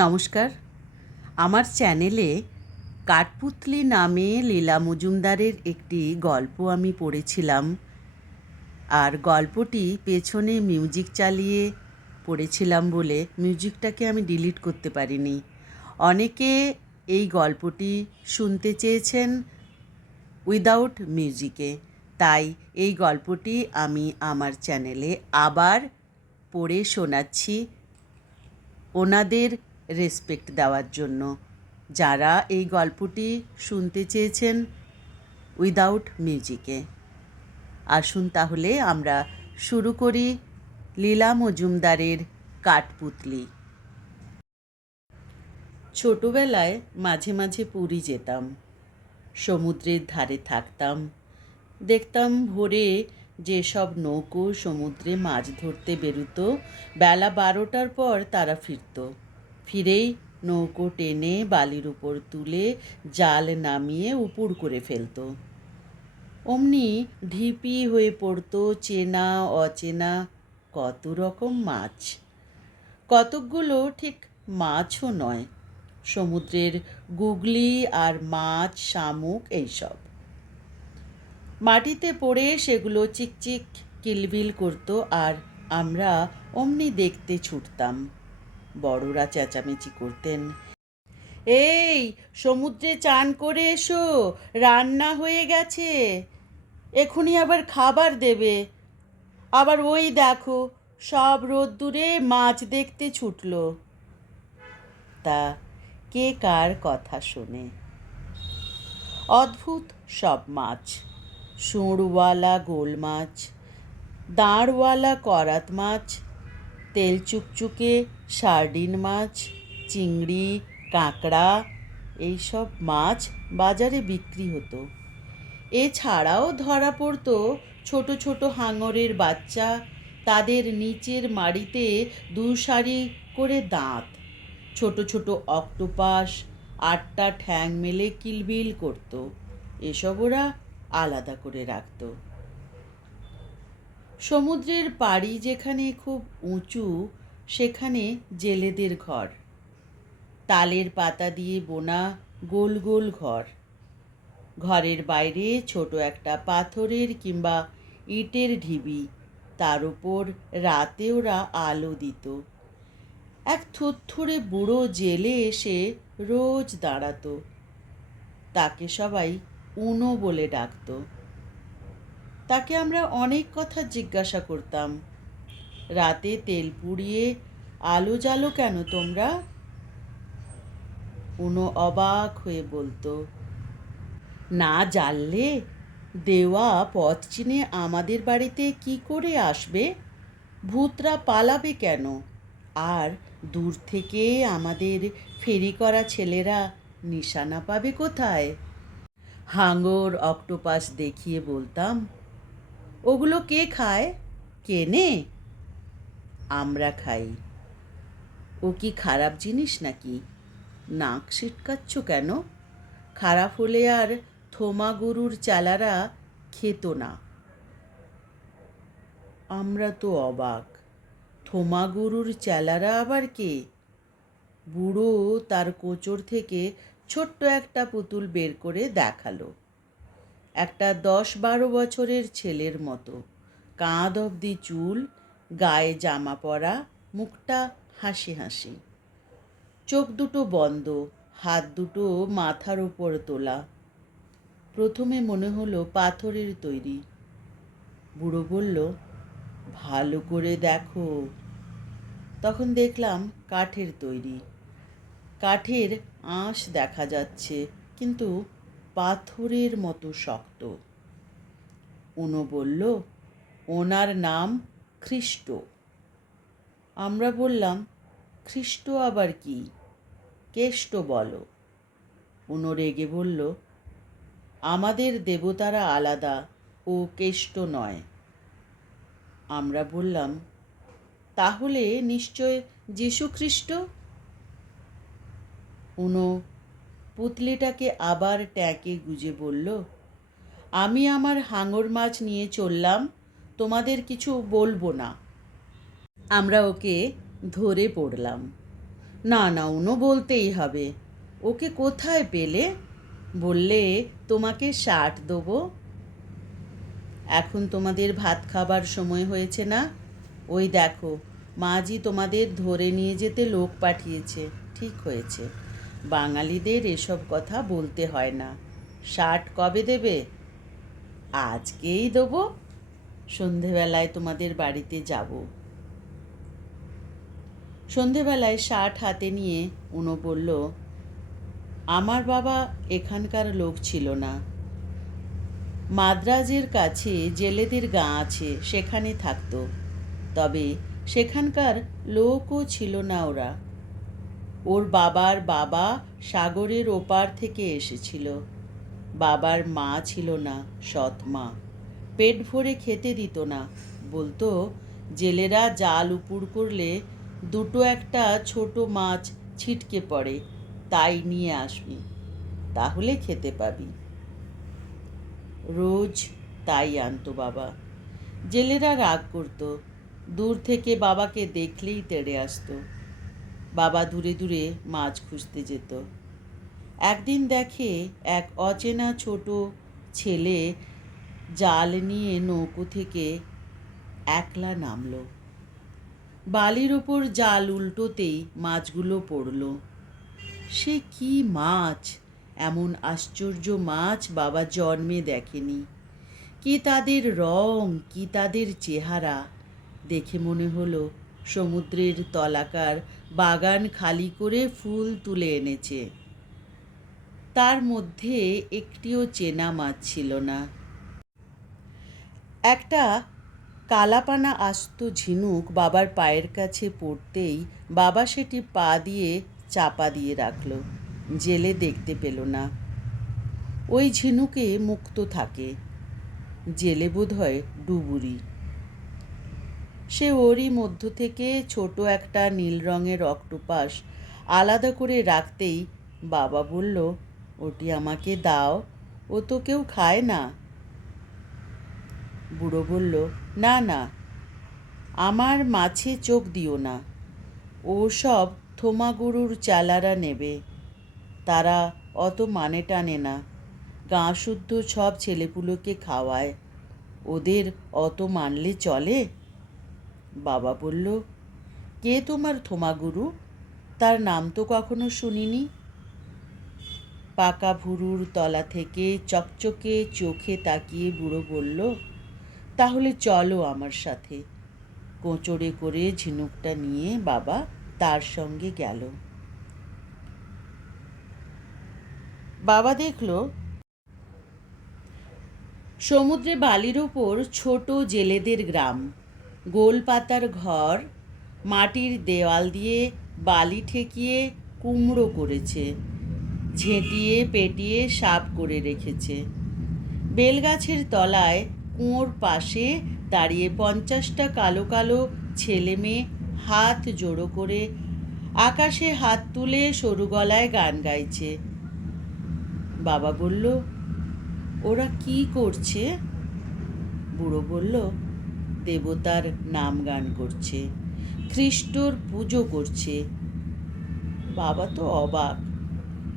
নমস্কার। আমার চ্যানেলে কাঠপুতলি নামে লীলা মজুমদারের একটি গল্প আমি পড়েছিলাম। আর গল্পটি পেছনে মিউজিক চালিয়ে পড়েছিলাম বলে মিউজিকটাকে আমি ডিলিট করতে পারিনি। অনেকে এই গল্পটি শুনতে চেয়েছেন উইদাউট মিউজিকে। তাই এই গল্পটি আমি আমার চ্যানেলে আবার পড়ে শোনাচ্ছি। ওনাদের রেসপেক্ট দেওয়ার জন্য। যারা এই গল্পটি শুনতে চেয়েছেন উইদাউট মিউজিকে আসুন তাহলে আমরা শুরু করি লীলা মজুমদারের কাঠপুতলি। ছোটবেলায় মাঝে মাঝে পুরী যেতাম। সমুদ্রের ধারে থাকতাম। দেখতাম ভোরে যেসব নৌকো সমুদ্রে মাছ ধরতে বেরুতো, বেলা বারোটার পর তারা ফিরত। ফিরেই নৌকো টেনে বালির উপর তুলে জাল নামিয়ে উপুর করে ফেলতো। অমনি ঢিপি হয়ে পড়তো চেনা অচেনা কত রকম মাছ। কতকগুলো ঠিক মাছও নয়, সমুদ্রের গুগলি আর মাছ, শামুক এইসব। মাটিতে পড়ে সেগুলো চিকচিক কিলবিল করতো আর আমরা অমনি দেখতে ছুটতাম। বড়রা চেঁচামেচি করতেন। এই, সমুদ্রে চান করে এসো, রান্না হয়ে গেছে। এখনই আবার খাবার দেবে। আবার ওই দেখো, সব রোদ্দুরে মাছ দেখতে ছুটলো। তা কে কার কথা শোনে? অদ্ভুত সব মাছ সুঁড়ওয়ালা গোল মাছ, দাঁড়ওয়ালা করাত মাছ তেল চুকচুকে সার্ডিন মাছ, চিংড়ি, কাঁকড়া, এইসব মাছ বাজারে বিক্রি হতো। এছাড়াও ধরা পড়তো ছোট ছোট হাঙরের বাচ্চা, তাদের নিচের মাড়িতে দু সারি করে দাঁত, ছোট ছোট অক্টোপাস, আটটা ঠ্যাং মেলে কিলবিল করতো। এসব ওরা আলাদা করে রাখতো। সমুদ্রের পাড়ি যেখানে খুব উঁচু, সেখানে জেলেদের ঘর। তালের পাতা দিয়ে বোনা গোল গোল ঘর। ঘরের বাইরে ছোট একটা পাথরের কিংবা ইটের ঢিবি, তার উপর রাতে ওরা আলো দিত। এক থুরথুরে বুড়ো জেলে এসে রোজ দাঁড়াতো। তাকে সবাই উনো বলে ডাকতো। তাকে আমরা অনেক কথা জিজ্ঞাসা করতাম। রাতে তেল পুড়িয়ে আলো জ্বালো কেন তোমরা? উনো অবাক হয়ে বলতো, না জ্বাললে দেওয়া পথ চিনে আমাদের বাড়িতে কি করে আসবে? ভূতরা পালাবে কেন? আর দূর থেকে আমাদের ফেরি করা ছেলেরা নিশানা পাবে কোথায়? হাঙ্গর অক্টোপাস দেখিয়ে বলতাম ওগুলো কে খায়? কেনে? আমরা খাই। ও কি খারাপ জিনিস নাকি? নাক সিটকাচ্ছ কেন? খারাপ হলে আর থোমা গরুর চালারা খেত না। আমরা তো অবাক। থোমা গরুর চেলারা আবার কে? বুড়ো তার কোচর থেকে ছোট্ট একটা পুতুল বের করে দেখাল। একটা দশ বারো বছরের ছেলের মতো। কাঁধ অবধি চুল, গায়ে জামা পরা, মুখটা হাসি হাসি। চোখ দুটো বন্ধ, হাত দুটো মাথার ওপর তোলা। প্রথমে মনে হলো পাথরের তৈরি। বুড়ো বলল, ভালো করে দেখো। তখন দেখলাম কাঠের তৈরি। কাঠের আঁশ দেখা যাচ্ছে, কিন্তু পাথরের মতো শক্ত। উনো বলল, ওনার নাম খ্রিস্ট আমরা বললাম খ্রিস্ট আবার কি? কেষ্ট বলো। উনো রেগে বলল, আমাদের দেবতারা আলাদা ও কেষ্ট নয়। আমরা বললাম, তাহলে নিশ্চয় যীশু খ্রিস্ট উনো পুতলিটাকে আবার ট্যাঁকে গুজে বলল, আমি আমার হাঙর মাছ নিয়ে চললাম, তোমাদের কিছু বলব না। আমরা ওকে ধরে পড়লাম। না না, উনো বলতেই হবে। ওকে কোথায় পেলে? বললে, তোমাকে শার্ট দেবো। এখন তোমাদের ভাত খাবার সময় হয়েছে না? ওই দেখো মাজি তোমাদের ধরে নিয়ে যেতে লোক পাঠিয়েছে, ঠিক হয়েছে। বাঙালিদের এসব কথা বলতে হয় না। ষাট কবে দেবে? আজকেই দেবো। সন্ধেবেলায় তোমাদের বাড়িতে যাব। সন্ধেবেলায় ষাট হাতে নিয়ে উনো বলল, আমার বাবা এখানকার লোক ছিল না। মাদ্রাজের কাছে জেলেদের গাঁ আছে, সেখানে থাকতো। তবে সেখানকার লোকও ছিল না ওরা। ওর বাবার বাবা সাগরের ওপার থেকে এসেছিল। বাবার মা ছিল না, সৎ মা। পেট ভরে খেতে দিত না। বলতো, জেলেরা জাল উপুর করলে দুটো একটা ছোট মাছ ছিটকে পড়ে, তাই নিয়ে আসবি। তাহলে খেতে পাবি। রোজ তাই আনতো বাবা। জেলেরা রাগ করতো। দূর থেকে বাবাকে দেখলেই তেড়ে আসতো। বাবা দূরে দূরে মাছ খুঁজতে যেত। একদিন দেখে এক অচেনা ছোট ছেলে জাল নিয়ে নৌকো থেকে একলা নামলো। বালির ওপর জাল উল্টোতেই মাছগুলো পড়ল। সে কি মাছ? এমন আশ্চর্য মাছ বাবা জন্মে দেখেনি। কি তাদের রং, কি তাদের চেহারা? দেখে মনে হলো সমুদ্রের তলাকার বাগান খালি করে ফুল তুলে এনেছে। তার মধ্যে একটিও চেনা মাছ ছিল না। একটা কালাপানা আস্ত ঝিনুক বাবার পায়ের কাছে পড়তেই বাবা সেটি পা দিয়ে চাপা দিয়ে রাখল, জেলে দেখতে পেল না। ওই ঝিনুকে মুক্ত থাকে, জেলে বোধ হয় ডুবুরি। সে ওরই মধ্য থেকে ছোট একটা নীল রঙের অক্টোপাস আলাদা করে রাখতেই বাবা বলল, ওটি আমাকে দাও, ও তো কেউ খায় না। বুড়ো বলল, না না, আমার মাছে চোখ দিও না, ও সব থোমা গরুর চালারা নেবে, তারা অত মানে টানে না, গাঁ শুদ্ধ সব ছেলেপুলোকে খাওয়ায়, ওদের অত মানলে চলে? বাবা বলল, কে তোমার থোমাগুরু তার নাম তো কখনো শুনিনি। পাকা ভুরুর তলা থেকে চকচকে চোখে তাকিয়ে বুড়ো বলল, তাহলে চলো আমার সাথে। কোঁচড়ে করে ঝিনুকটা নিয়ে বাবা তার সঙ্গে গেল। বাবা দেখল, সমুদ্রে বালির ওপর ছোট জেলেদের গ্রাম। গোল পাতার ঘর মাটির দেওয়াল দিয়ে বালি ঠেকিয়ে কুমড়ো করেছে, ঝেঁটিয়ে পেটিয়ে সাপ করে রেখেছে। বেলগাছের তলায় কুঁয়োর পাশে দাঁড়িয়ে পঞ্চাশটা কালো কালো ছেলে মেয়ে হাত জোড়ো করে আকাশে হাত তুলে সরু গলায় গান গাইছে। বাবা বলল, ওরা কি করছে? বুড়ো বলল দেবতার নাম গান করছে, খ্রিস্টর পুজো করছে। বাবা তো অবাক।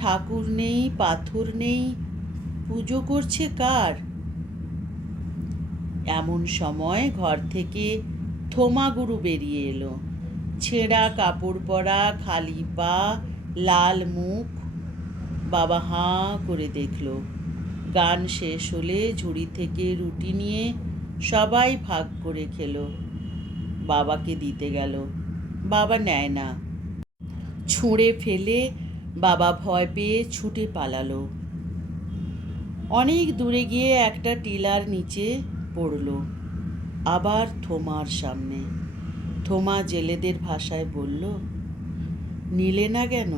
ঠাকুর নেই, পাথর নেই, পুজো করছে কার? এমন সময় ঘর থেকে থোমাগুরু বেরিয়ে এলো। ছেঁড়া কাপড় পরা, খালি পা, লাল মুখ। বাবা হাঁ করে দেখল। গান শেষ হলে ঝুড়ি থেকে রুটি নিয়ে সবাই ভাগ করে খেলো। বাবাকে দিতে গেল। বাবা নেয় না। ছুঁড়ে ফেলে বাবা ভয় পেয়ে ছুটে পালালো। অনেক দূরে গিয়ে একটা টিলার নিচে পড়ল। আবার থোমার সামনে। থোমা জেলেদের ভাষায় বলল, নিলে না কেন?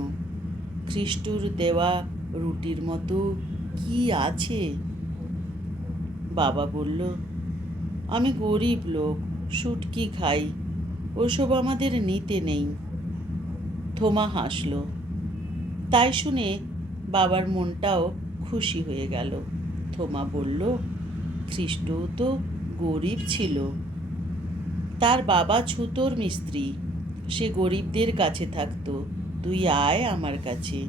খ্রিস্টুর দেওয়া রুটির মতো কি আছে? বাবা বলল আমি গরিব লোক, শুটকি খাই, ওসব আমাদের নিতে নেই। থোমা হাসল। তাই শুনে বাবার মনটাও খুশি হয়ে গেল। থোমা বলল, খ্রিস্টও তো গরিব ছিল। তার বাবা ছুতোর মিস্ত্রি। সে গরিবদের কাছে থাকতো। তুই আয় আমার কাছে।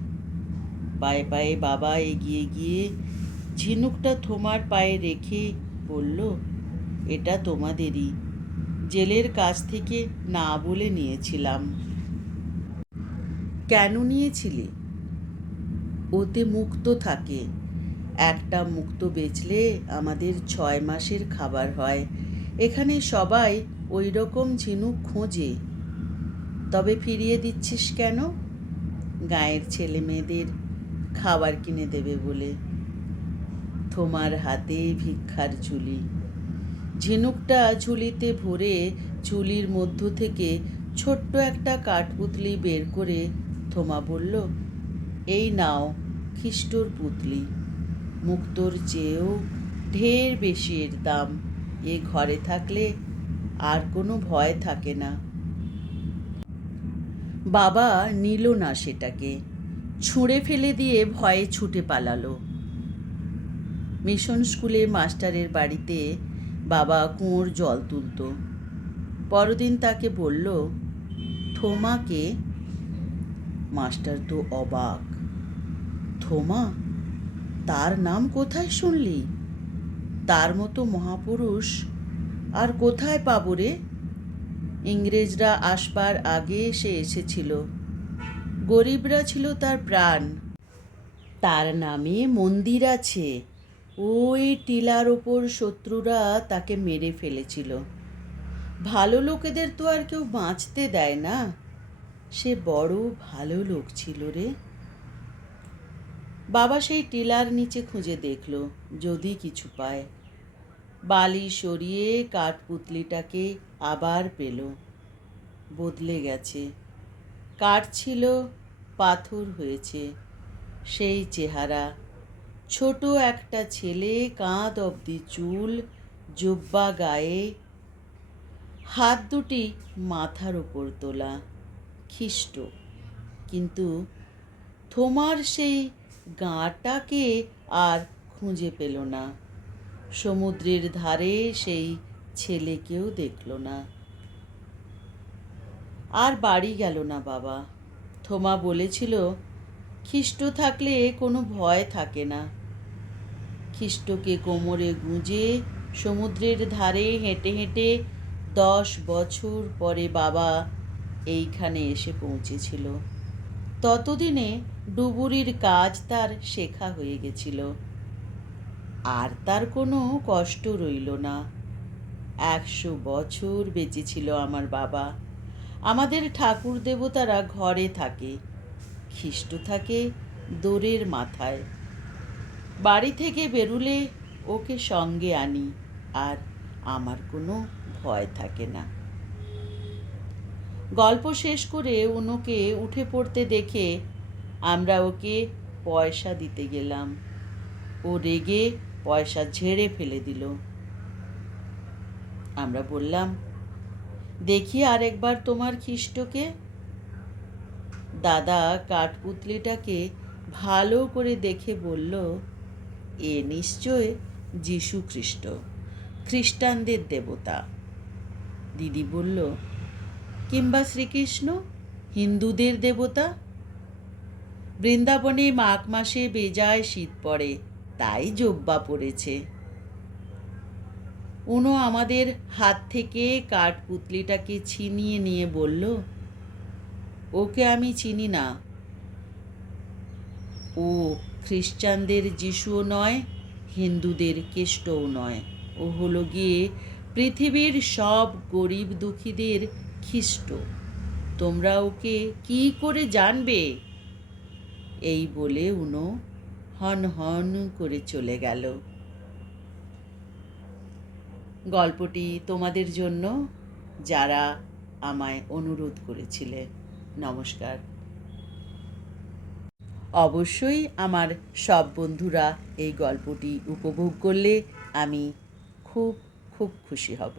পায়ে পায়ে বাবা এগিয়ে গিয়ে ঝিনুকটা থোমার পায়ে রেখে বলল এটা তোমাদেরই। জেলের কাছ থেকে না বলে নিয়েছিলাম। কেন নিয়েছিলে? ওতে মুক্ত থাকে। একটা মুক্ত বেচলে আমাদের ছয় মাসের খাবার হয়। এখানে সবাই ওই রকম ঝিনুক খোঁজে। তবে ফিরিয়ে দিচ্ছিস কেন? গায়ের ছেলে মেয়েদের খাবার কিনে দেবে বলে। তোমার হাতে ভিক্ষার ঝুলি। ঝিনুকটা ঝুলিতে ভরে ঝুলির মধ্য থেকে ছোট্ট একটা কাঠপুতলি বের করে থোমা বলল, এই নাও খ্রিস্টর পুতলি। মুক্তোর চেয়েও ঢের বেশি এর দাম। এ ঘরে থাকলে আর কোনো ভয় থাকে না বাবা নিল না সেটাকে। ছুঁড়ে ফেলে দিয়ে ভয়ে ছুটে পালালো। মিশন স্কুলে মাস্টারের বাড়িতে বাবা কুঁয়োর জল তুলত। পরদিন তাকে বলল থোমাকে মাস্টার তো অবাক। থোমা, তার নাম কোথায় শুনলি? তার মতো মহাপুরুষ আর কোথায় পাবো রে? ইংরেজরা আসবার আগে সে এসেছিল। গরিবরা ছিল তার প্রাণ। তার নামে মন্দির আছে। ওই টিলার ওপর শত্রুরা তাকে মেরে ফেলেছিল। ভালো লোকেদের তো আর কেউ বাঁচতে দেয় না। সে বড় ভালো লোক ছিল রে। বাবা সেই টিলার নিচে খুঁজে দেখল, যদি কিছু পায়। বালি সরিয়ে কাঠপুতলিটাকে আবার পেল। বদলে গেছে। কাঠ ছিল, পাথর হয়েছে। সেই চেহারা ছোট একটা ছেলে কাঁধ অবধি চুল, জুব্বা গায়ে, হাত দুটি মাথার ওপর তোলা খ্রিস্ট কিন্তু থোমার সেই গাঁটাকে আর খুঁজে পেল না। সমুদ্রের ধারে সেই ছেলেকেও দেখল না। আর বাড়ি গেল না বাবা। থোমা বলেছিল খ্রিস্ট থাকলে কোনো ভয় থাকে না। খ্রিস্টকে কোমরে গুঁজে সমুদ্রের ধারে হেঁটে হেঁটে দশ বছর পরে বাবা এইখানে এসে পৌঁছেছিল। ততদিনে ডুবুরির কাজ তার শেখা হয়ে গেছিল। আর তার কোনো কষ্ট রইল না। একশো বছর বেঁচে ছিল আমার বাবা। আমাদের ঠাকুর দেবতারা ঘরে থাকে, খ্রিস্ট থাকে দোরের মাথায়। বাড়ি থেকে বেরুলে ওকে সঙ্গে আনি আর আমার কোনো ভয় থাকে না। গল্প শেষ করে উনোকে উঠে পড়তে দেখে আমরা ওকে পয়সা দিতে গেলাম। ও রেগে পয়সা ঝেড়ে ফেলে দিল। আমরা বললাম, দেখি আরেকবার তোমার খ্রিস্টকে দাদা কাঠপুতলিটাকে ভালো করে দেখে বলল এ নিশ্চয় যীশু খ্রিস্ট খ্রিস্টানদের দেবতা। দিদি বলল কিংবা শ্রীকৃষ্ণ, হিন্দুদের দেবতা? বৃন্দাবনে মাঘ মাসে বেজায় শীত পড়ে, তাই জব্বা পড়েছে। উনো আমাদের হাত থেকে কাঠপুতলিটাকে ছিনিয়ে নিয়ে বলল, ওকে আমি চিনি না। ও খ্রিস্টানদের যিশুও নয়, হিন্দুদের কেষ্টও নয়। ও হলো গিয়ে পৃথিবীর সব গরিব দুঃখীদের খ্রিস্ট। তোমরা ওকে কি করে জানবে? এই বলে উনো হন হন করে চলে গেল। গল্পটি তোমাদের জন্য, যারা আমায় অনুরোধ করেছিলে। নমস্কার। অবশ্যই আমার সব বন্ধুরা এই গল্পটি উপভোগ করলে আমি খুব খুব খুশি হব।